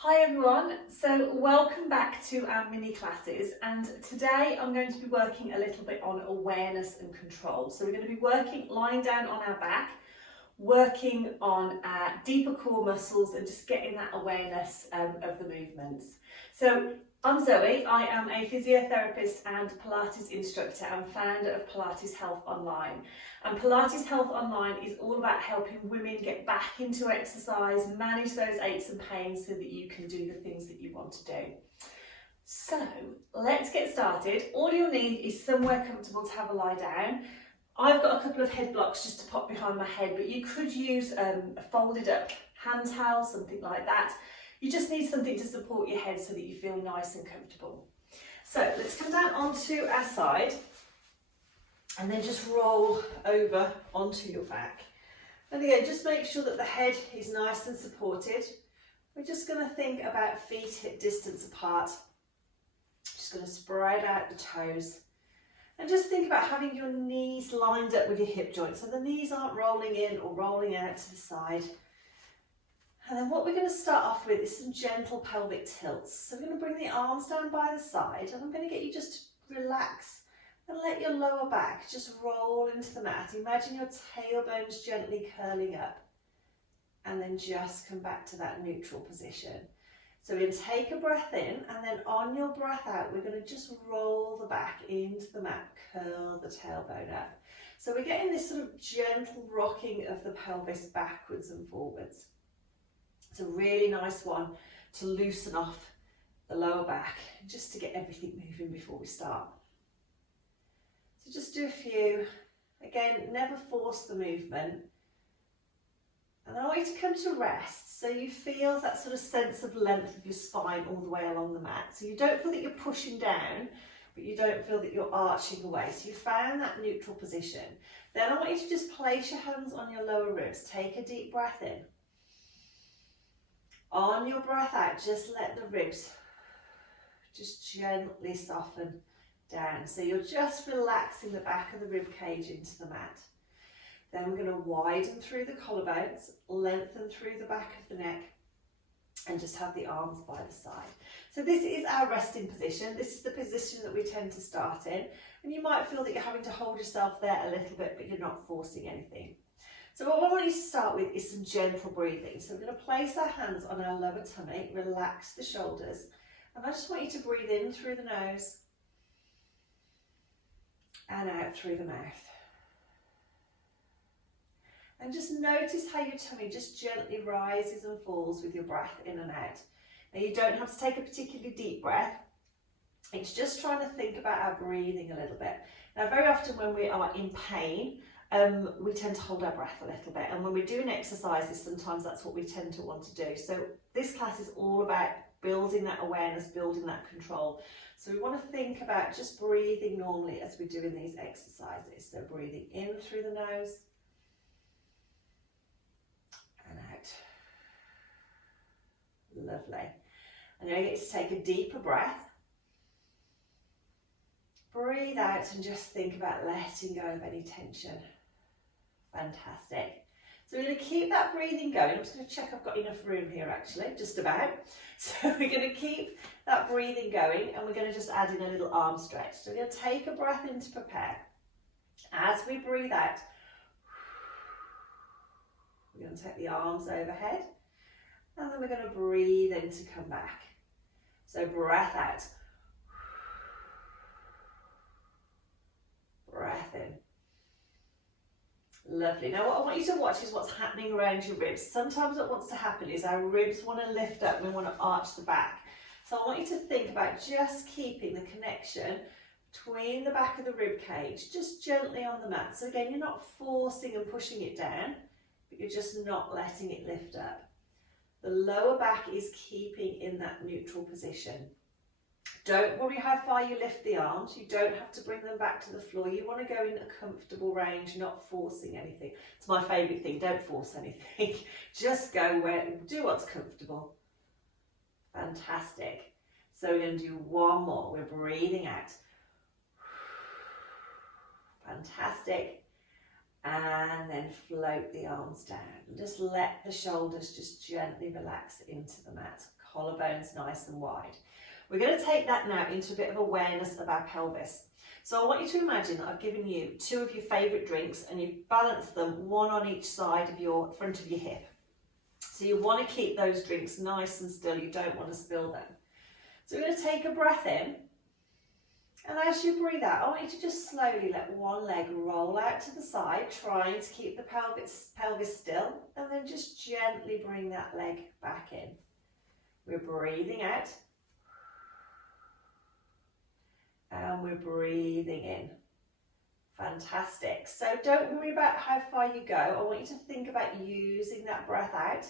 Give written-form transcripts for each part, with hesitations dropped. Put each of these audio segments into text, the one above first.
Hi everyone, so welcome back to our mini classes, and today I'm going to be working a little bit on awareness and control. So we're going to be working lying down on our back, working on our deeper core muscles and just getting that awareness of the movements. So I'm Zoe, I am a physiotherapist and Pilates instructor and founder of Pilates Health Online. And Pilates Health Online is all about helping women get back into exercise, manage those aches and pains so that you can do the things that you want to do. So let's get started. All you'll need is somewhere comfortable to have a lie down. I've got a couple of head blocks just to pop behind my head, but you could use a folded up hand towel, something like that. You just need something to support your head so that you feel nice and comfortable. So let's come down onto our side and then just roll over onto your back. And again, just make sure that the head is nice and supported. We're just going to think about feet hip distance apart. Just going to spread out the toes. And just think about having your knees lined up with your hip joints. So the knees aren't rolling in or rolling out to the side. And then what we're going to start off with is some gentle pelvic tilts. So we're going to bring the arms down by the side, and I'm going to get you just to relax and let your lower back just roll into the mat. Imagine your tailbones gently curling up, and then just come back to that neutral position. So we're going to take a breath in, and then on your breath out, we're going to just roll the back into the mat, curl the tailbone up. So we're getting this sort of gentle rocking of the pelvis backwards and forwards. It's a really nice one to loosen off the lower back, just to get everything moving before we start. So just do a few. Again, never force the movement. And I want you to come to rest, so you feel that sort of sense of length of your spine all the way along the mat. So you don't feel that you're pushing down, but you don't feel that you're arching away. So you found that neutral position. Then I want you to just place your hands on your lower ribs. Take a deep breath in. On your breath out, just let the ribs just gently soften down. So you're just relaxing the back of the rib cage into the mat. Then we're going to widen through the collarbones, lengthen through the back of the neck, and just have the arms by the side. So this is our resting position. This is the position that we tend to start in. And you might feel that you're having to hold yourself there a little bit, but you're not forcing anything. So what I want you to start with is some gentle breathing. So we're going to place our hands on our lower tummy, relax the shoulders, and I just want you to breathe in through the nose and out through the mouth. And just notice how your tummy just gently rises and falls with your breath in and out. Now you don't have to take a particularly deep breath. It's just trying to think about our breathing a little bit. Now very often when we are in pain, we tend to hold our breath a little bit, and when we're doing exercises sometimes that's what we tend to want to do. So this class is all about building that awareness, building that control. So we want to think about just breathing normally as we're doing these exercises. So breathing in through the nose and out. Lovely. And now you get to take a deeper breath. Breathe out and just think about letting go of any tension. Fantastic. So we're going to keep that breathing going. I'm just going to check I've got enough room here actually, just about. So we're going to keep that breathing going, and we're going to just add in a little arm stretch. So we're going to take a breath in to prepare. As we breathe out, we're going to take the arms overhead, and then we're going to breathe in to come back. So breath out. Breath in. Lovely. Now what I want you to watch is what's happening around your ribs. Sometimes what wants to happen is our ribs want to lift up and we want to arch the back. So I want you to think about just keeping the connection between the back of the rib cage, just gently on the mat. So again, you're not forcing and pushing it down, but you're just not letting it lift up. The lower back is keeping in that neutral position. Don't worry how far you lift the arms. You don't have to bring them back to the floor. You want to go in a comfortable range, not forcing anything. It's my favourite thing. Don't force anything. Just go do what's comfortable. Fantastic. So we're going to do one more. We're breathing out. Fantastic. And then float the arms down. And just let the shoulders just gently relax into the mat. Collarbones nice and wide. We're going to take that now into a bit of awareness of our pelvis. So I want you to imagine that I've given you 2 of your favourite drinks and you've balanced them, one on each side of your front of your hip. So you want to keep those drinks nice and still, you don't want to spill them. So we're going to take a breath in, and as you breathe out, I want you to just slowly let one leg roll out to the side, trying to keep the pelvis still, and then just gently bring that leg back in. We're breathing out, and we're breathing in. Fantastic. So don't worry about how far you go. I want you to think about using that breath out,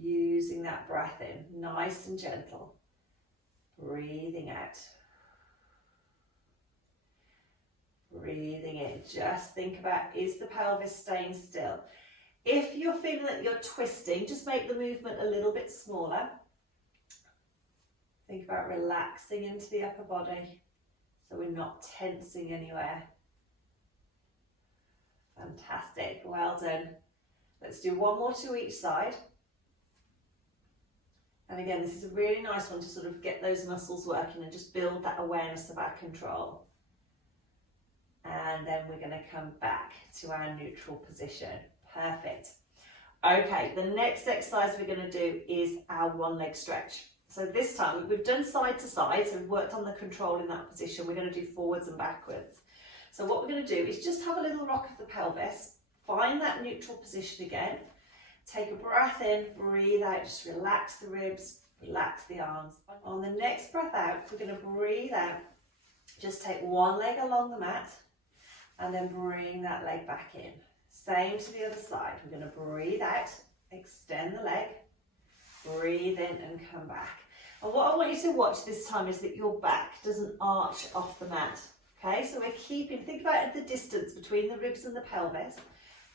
using that breath in, nice and gentle. Breathing out. Breathing in. Just think about, is the pelvis staying still? If you're feeling that you're twisting, just make the movement a little bit smaller. Think about relaxing into the upper body so we're not tensing anywhere. Fantastic, well done. Let's do one more to each side. And again, this is a really nice one to sort of get those muscles working and just build that awareness of our control. And then we're going to come back to our neutral position. Perfect. Okay, the next exercise we're going to do is our one leg stretch. So this time we've done side to side, so we've worked on the control in that position. We're going to do forwards and backwards. So what we're going to do is just have a little rock of the pelvis, find that neutral position again. Take a breath in, breathe out, just relax the ribs, relax the arms. On the next breath out, we're going to breathe out. Just take one leg along the mat and then bring that leg back in. Same to the other side. We're going to breathe out, extend the leg, breathe in and come back. And what I want you to watch this time is that your back doesn't arch off the mat. Okay, so we're keeping, think about the distance between the ribs and the pelvis.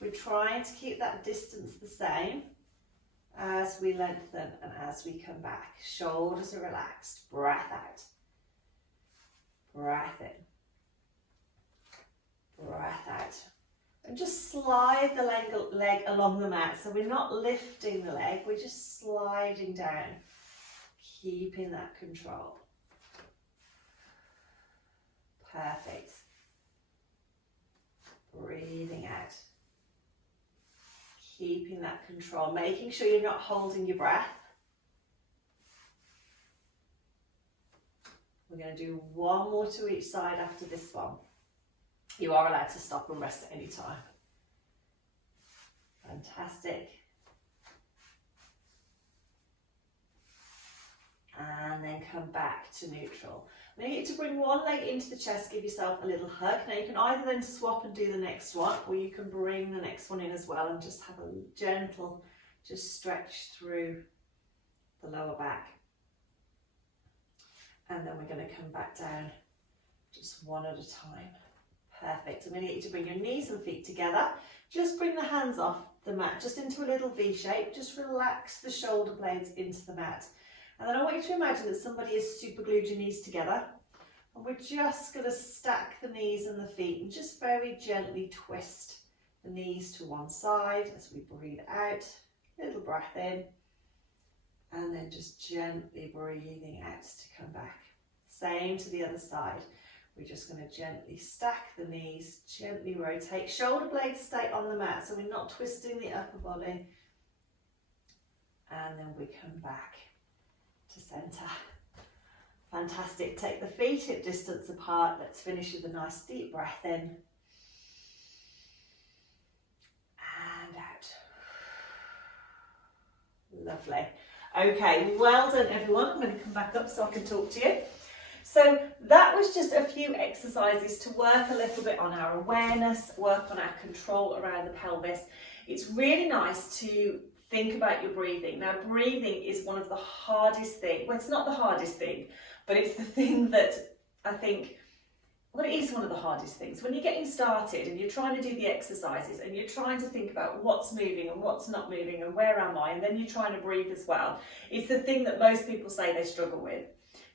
We're trying to keep that distance the same as we lengthen and as we come back. Shoulders are relaxed. Breath out. Breath in. Breath out. And just slide the leg along the mat. So we're not lifting the leg, we're just sliding down, keeping that control. Perfect. Breathing out. Keeping that control, making sure you're not holding your breath. We're going to do one more to each side after this one. You are allowed to stop and rest at any time. Fantastic. And then come back to neutral. Now you get to bring one leg into the chest, give yourself a little hug. Now you can either then swap and do the next one, or you can bring the next one in as well and just have a gentle, just stretch through the lower back. And then we're going to come back down just one at a time. Perfect. I'm going to get you to bring your knees and feet together. Just bring the hands off the mat, just into a little V shape. Just relax the shoulder blades into the mat. And then I want you to imagine that somebody has super glued your knees together. And we're just going to stack the knees and the feet and just very gently twist the knees to one side as we breathe out. Little breath in. And then just gently breathing out to come back. Same to the other side. We're just going to gently stack the knees, gently rotate. Shoulder blades stay on the mat, so we're not twisting the upper body. And then we come back to centre. Fantastic. Take the feet hip distance apart. Let's finish with a nice deep breath in. And out. Lovely. Okay, well done everyone. I'm going to come back up so I can talk to you. So that was just a few exercises to work a little bit on our awareness, work on our control around the pelvis. It's really nice to think about your breathing. Now, breathing is one of the hardest things. Well, it's not the hardest thing, but it's the thing that I think, well, it is one of the hardest things. When you're getting started and you're trying to do the exercises and you're trying to think about what's moving and what's not moving and where am I, and then you're trying to breathe as well, it's the thing that most people say they struggle with.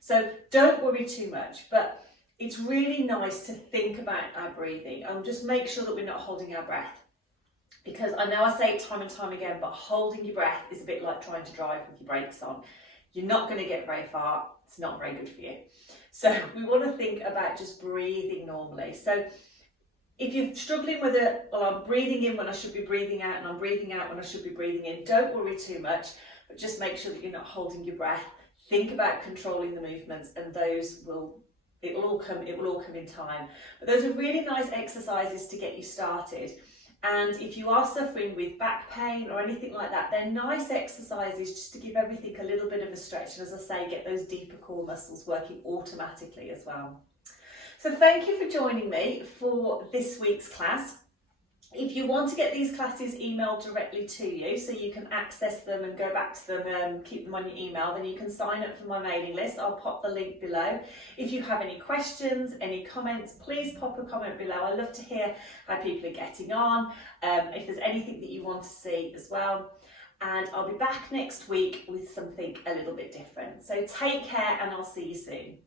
So don't worry too much, but it's really nice to think about our breathing and just make sure that we're not holding our breath. because I know I say it time and time again, but holding your breath is a bit like trying to drive with your brakes on. You're not going to get very far. It's not very good for you. So we want to think about just breathing normally. So if you're struggling with it, well, I'm breathing in when I should be breathing out and I'm breathing out when I should be breathing in, don't worry too much, but just make sure that you're not holding your breath. Think about controlling the movements, and it will all come in time. But those are really nice exercises to get you started. And if you are suffering with back pain or anything like that, they're nice exercises just to give everything a little bit of a stretch. And as I say, get those deeper core muscles working automatically as well. So thank you for joining me for this week's class. If you want to get these classes emailed directly to you so you can access them and go back to them and keep them on your email, then you can sign up for my mailing list. I'll pop the link below. If you have any questions, any comments, please pop a comment below. I love to hear how people are getting on, if there's anything that you want to see as well. And I'll be back next week with something a little bit different. So take care, and I'll see you soon.